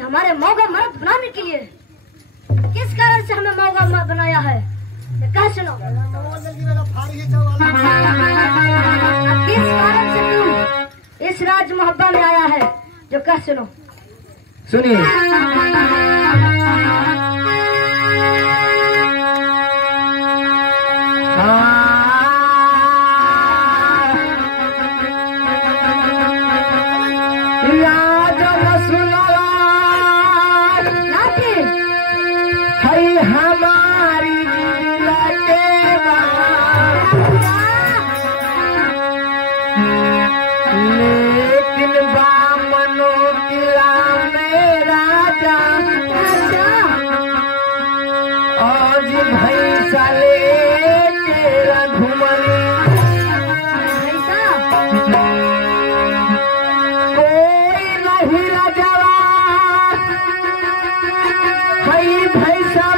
हमारे मौका मर्द बनाने के लिए किस कारण से हमें मौका बनाया है, कह सुनो। किस कारण से तू इस राज मोहब्बा में आया है, जो कह सुनो। सुनिए। हमारी लेकिन बामनो किला में राजा आज भैंसा लेके रघुमनी कोई नहीं रजवा भैंसा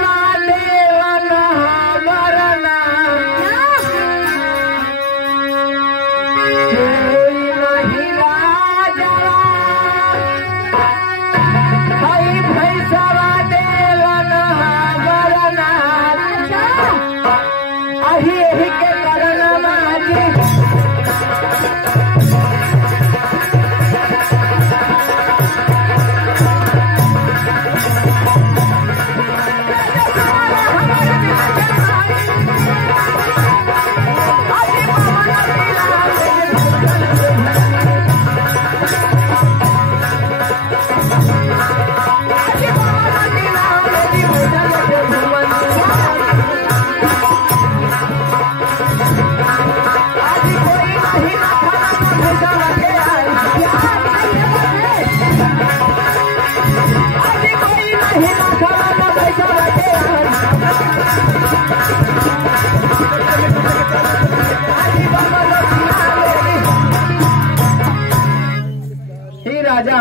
राजा,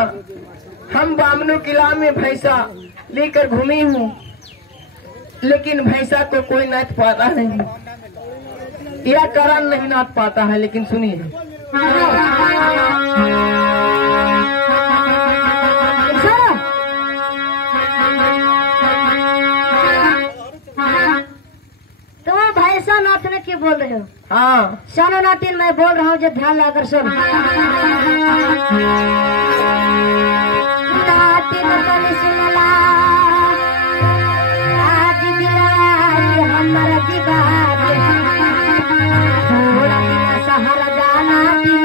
हम बामनो किला में भैंसा लेकर घूमी हूँ, लेकिन भैंसा को कोई नाच पाता नहीं, यह कारण नहीं नाच पाता है। लेकिन सुनिए, तुम भैंसा नाचने की बोल रहे हो? हाँ। चलो नाटिन मैं बोल रहा हूँ, जो ध्यान लाकर सुन। नाटिन बनी सुनला आज बिराज हमर दिबाज थोड़ा दिन शहर जाना दिन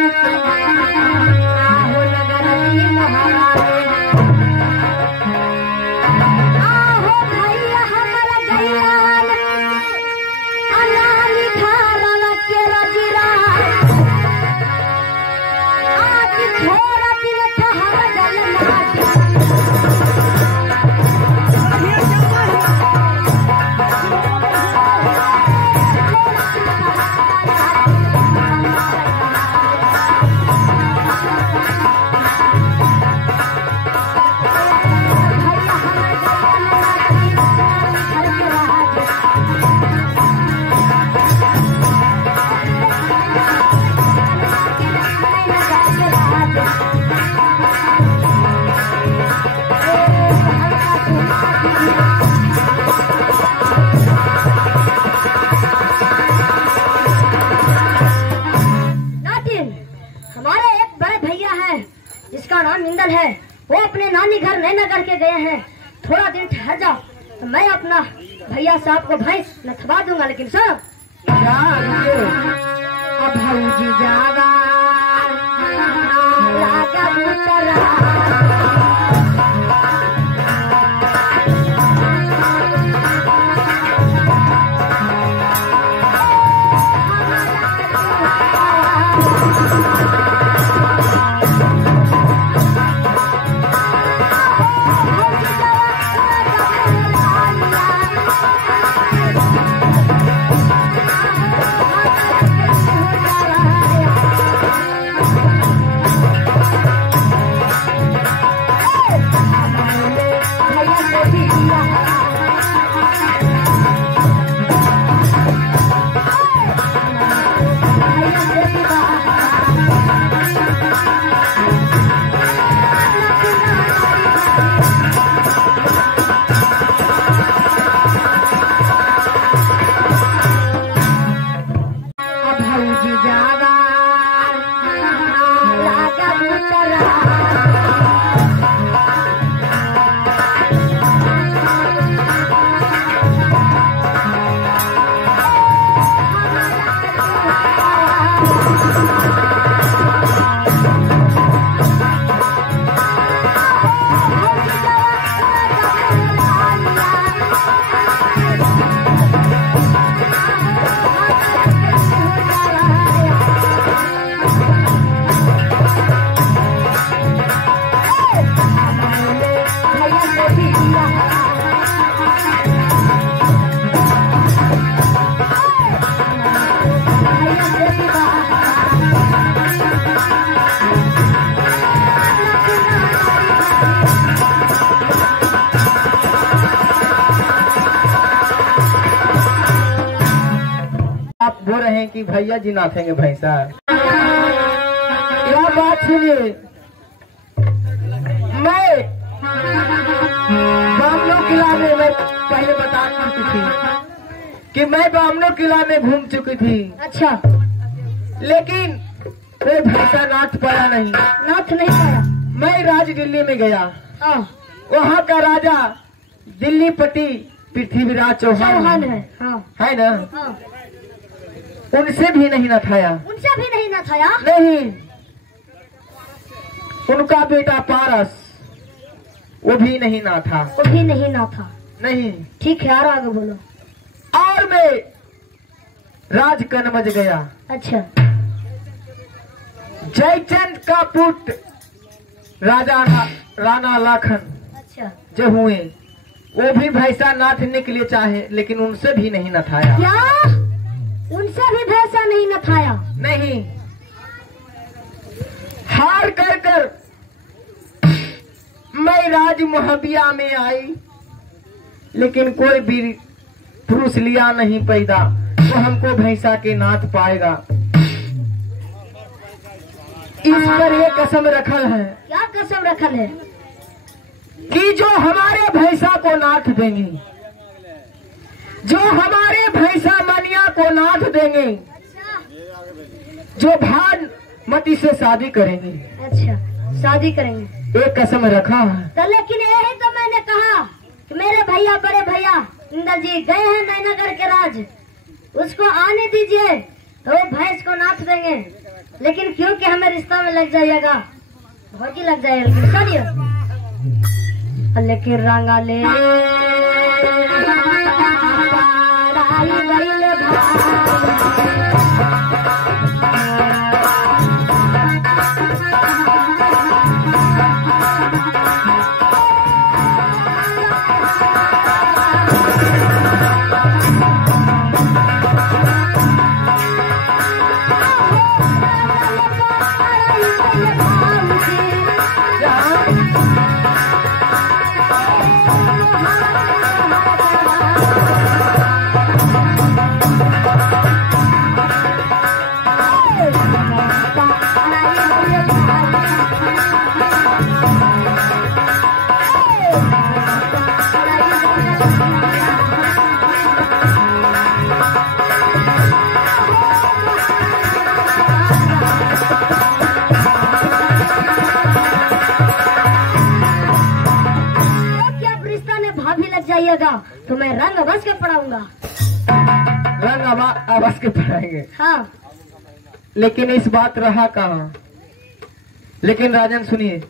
आहो नगर की महाराज आहो भैया हमर गैयान अनानी धारा के रजिरा आज थोड़ा दिन ठहर गल नाच जिसका नाम इंदल है, वो अपने नानी घर नैना करके गए हैं, थोड़ा दिन ठहर जाओ तो मैं अपना भैया साहब को भैंस नथवा दूंगा। लेकिन सब अब भौजी जावा लागा बुतरा बोल रहे हैं कि भैया जी नाथेंगे भैंसा। यह बात सुनिए, मैं बामनो किला में मैं पहले बता चुकी थी कि मैं बामनो किला में घूम चुकी थी। अच्छा, लेकिन कोई भैंसा नाथ पाया नहीं। नाथ नहीं पाया। मैं राज दिल्ली में गया। हाँ, वहाँ का राजा दिल्ली पति पृथ्वीराज चौहान है। हाँ, है ना? हाँ। उनसे भी नहीं नथाया। उनसे भी नहीं नथाया? नहीं। उनका बेटा पारस वो भी नहीं ना था। वो भी नहीं ना था। नहीं। ठीक है, और आगे बोलो। और मैं राज कनमज गया। अच्छा। जयचंद का पुत्र राजा राणा लाखन अच्छा जो हुए, वो भी भैंसा नाथने के लिए चाहे, लेकिन उनसे भी नहीं नथाया। क्या? उनसे भी भैंसा नहीं नथाया? नहीं। हार कर कर मैं राज मुहबिया में आई, लेकिन कोई भी पुरुष लिया नहीं पैदा तो हमको भैंसा के नाथ पाएगा। इस पर ये कसम रखल है। क्या कसम रखल है? कि जो हमारे भैंसा को नाथ देंगे, जो हमारे भैंसा मनिया को नाथ देंगे, जो भानुमति से शादी करेंगे। अच्छा, शादी करेंगे, एक कसम रखा है। तो लेकिन यही तो मैंने कहा कि मेरे भैया, बड़े भैया इंदर जी गए हैं नयनगर के राज, उसको आने दीजिए तो वो भैंस को नाथ देंगे। लेकिन क्योंकि हमें रिश्ता में लग जाइएगा, भौजी लग जाएगा। लेकिन सुनिए, लेकिन रंगा ले जाइएगा तो मैं रंग बस के पढ़ाऊंगा। रंग आवाज के पढ़ाएंगे। हाँ, लेकिन इस बात रहा कहाँ। लेकिन राजन सुनिए,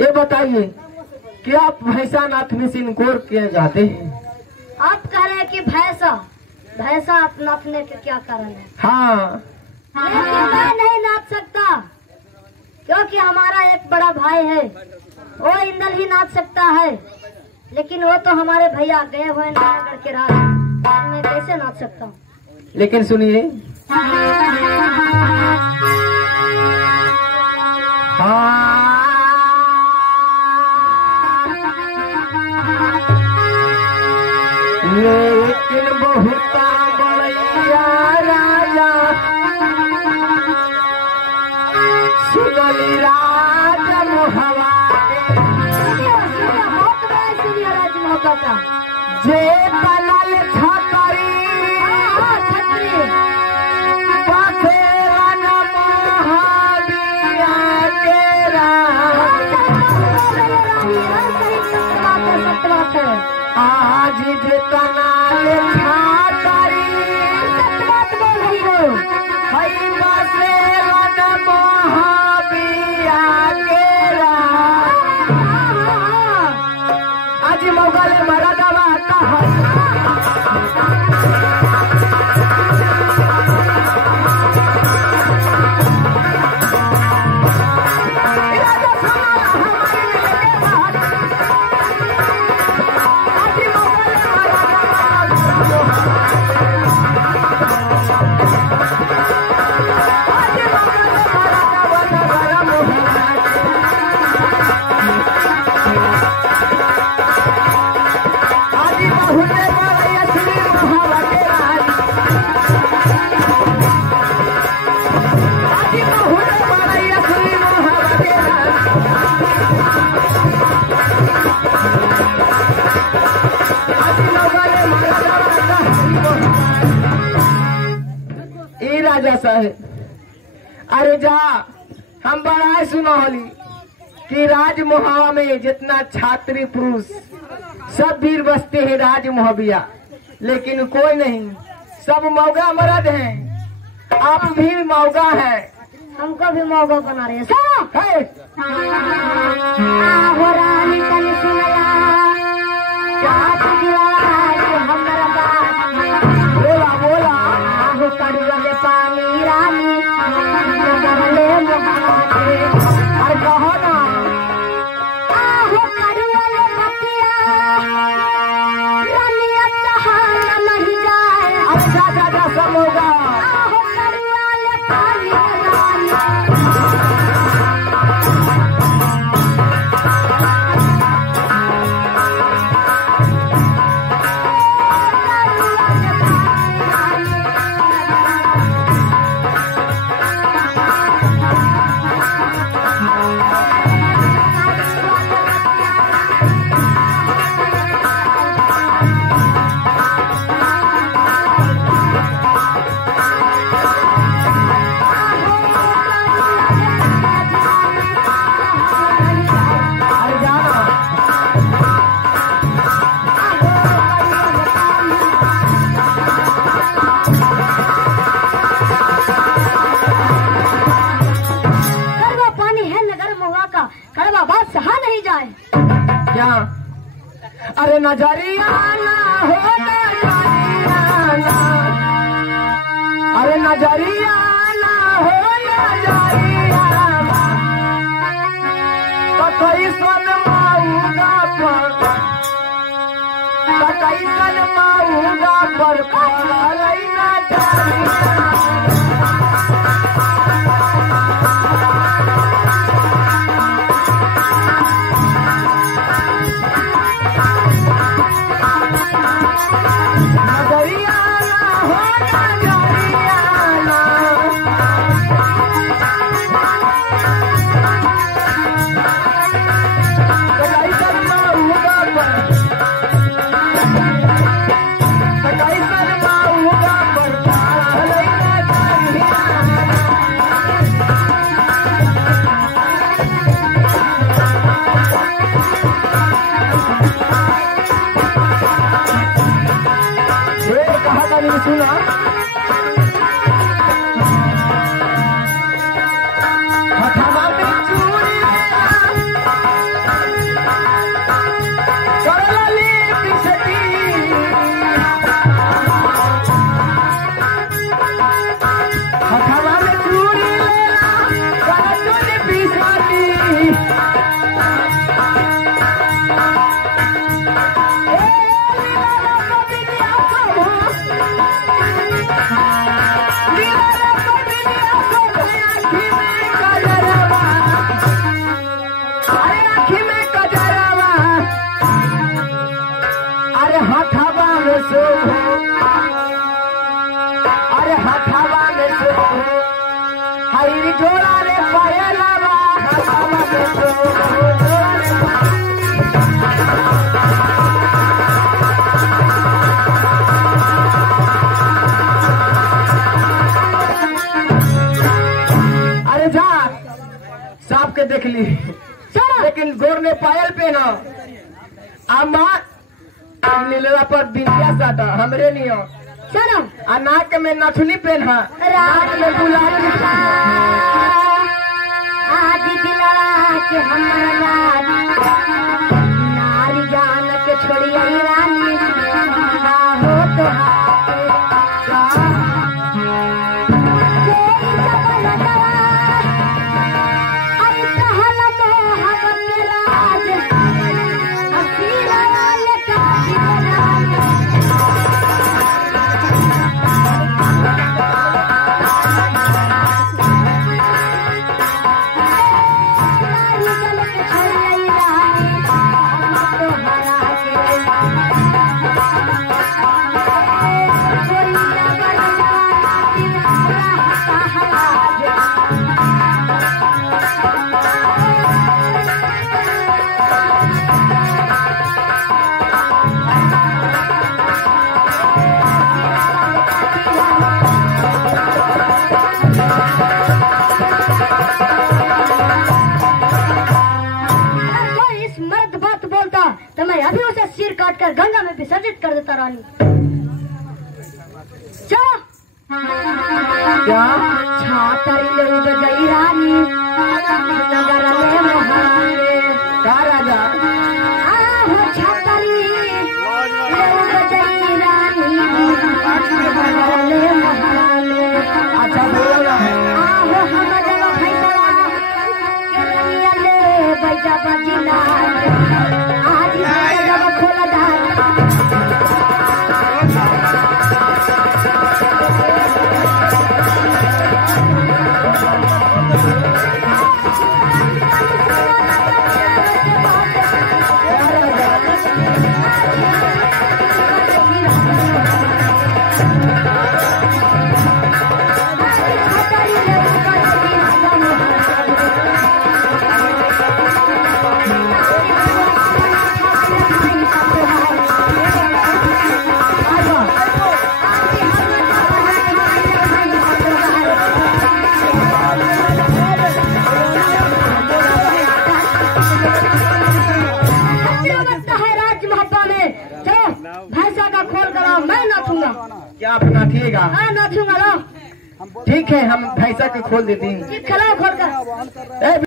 ये बताइए कि आप भैंसा नाथ में से इनकोर किए जाते हैं। आप कह रहे हैं कि भैंसा नाचने के क्या कारण है? हाँ, लेकिन मैं नहीं नाच सकता क्योंकि हमारा एक बड़ा भाई है, वो इंदल ही नाच सकता है। लेकिन वो तो हमारे भैया गए हुए नयागढ़ के राज, मैं कैसे नाच सकता हूँ? लेकिन सुनिए, लेकिन बहुता बड़ैया राजा सुनली राज मोहवा जे बनल छतरी बसेरन महाबिया के आज जितना छतरी हई बसेरन महाबिया के आज मोगल मरदवा राजा साहेब, अरे जा हम बड़ा सुना होली कि राजमोहवा में जितना छात्री पुरुष सब वीर बसते हैं राजमोहबिया, लेकिन कोई नहीं, सब मौगा मर्द हैं। आप भी मौगा है, हमको भी मौका बना रहे हैं। बोला बोला कड़ुआ पानी मौका। आहो करुआ ले पानी रानी कड़वा बात सहा नहीं जाए। क्या? अरे नजरिया ना हो नजरिया ना, अरे नजरिया ना हो नजरिया ना, तो कैसन माऊगा पर, तो कैसन माऊगा पर पड़ल नजरिया। सुना हथवा में चूड़ी करली पिछती, हथवा में चूड़ी करली पिछती, अरे हथवा में सो हरी जोड़ा रे पायलवा, हथवा में सो जोड़ा रे अरे जा सांप के देख ली, लेकिन गोर ने पायल पे ना आमा नीलवा पर बिंदिया साटा हमरे नहीं हो। चलो नाक में नथुनी पहना, नाक में गुलाबी आज दिला के हमारा नारी जान के छोड़ी आई रानी हो तो काट कर गंगा में विसर्जित कर देता रानी। चलो क्या छातरी ले बजाई रानी नगर में महारानी का राजा आहो छातरी ले बजाई रानी नगर में महारानी। अच्छा बोला आहो हम जलो फैसला के ले बैजा बजिना आज जब खोला का? हाँ नाचूंगा, लो। ठीक है, हम भैंसा को खोल देते हैं। ठीक, खिलाओ खोल कर। ए,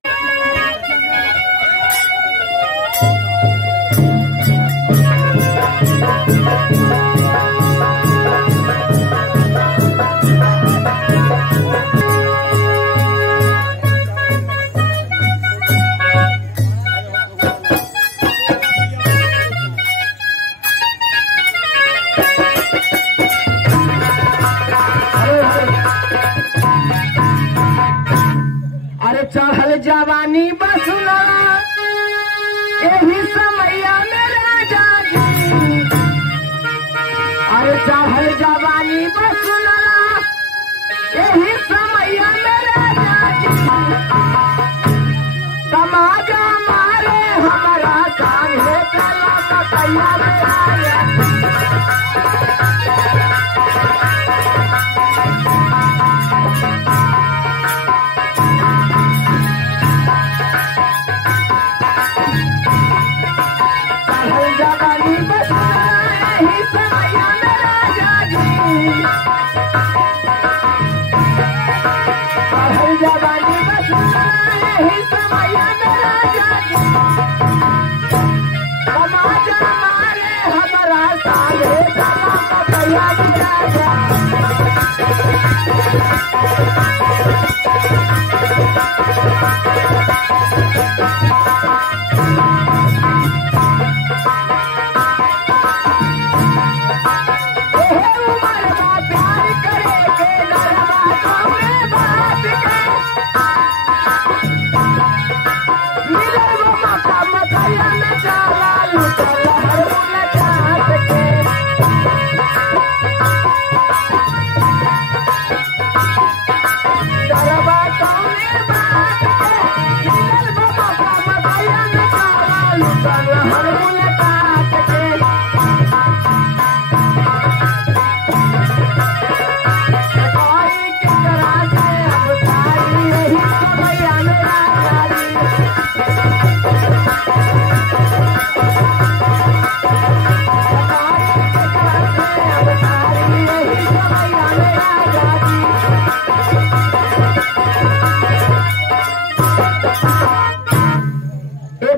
अरे चढ़ल जवानी बसुला यही समैया में राजा जी। अरे चढ़ल जवानी बसुला यही समैया में राजा जी। तमाजा मारे हमारा कान्हे चला कतैया में राजा। जवानी बसुला यही समैया में राजा जी। चढ़ल जवानी बसुला यही समैया में राजा जी। तमाजा मारे हमारा कान्हे चला कतैया में राजा।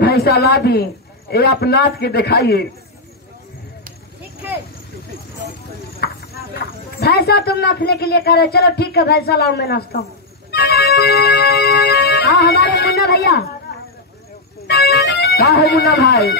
भैंसा ला दी, ये आप नाच के दिखाइए। ठीक है, भैंसा तुम नाचने के लिए कह रहे, चलो ठीक है भैंसा लाओ, मैं नाचता हूँ। हाँ हमारे मुन्ना भैया। क्या है मुन्ना भाई?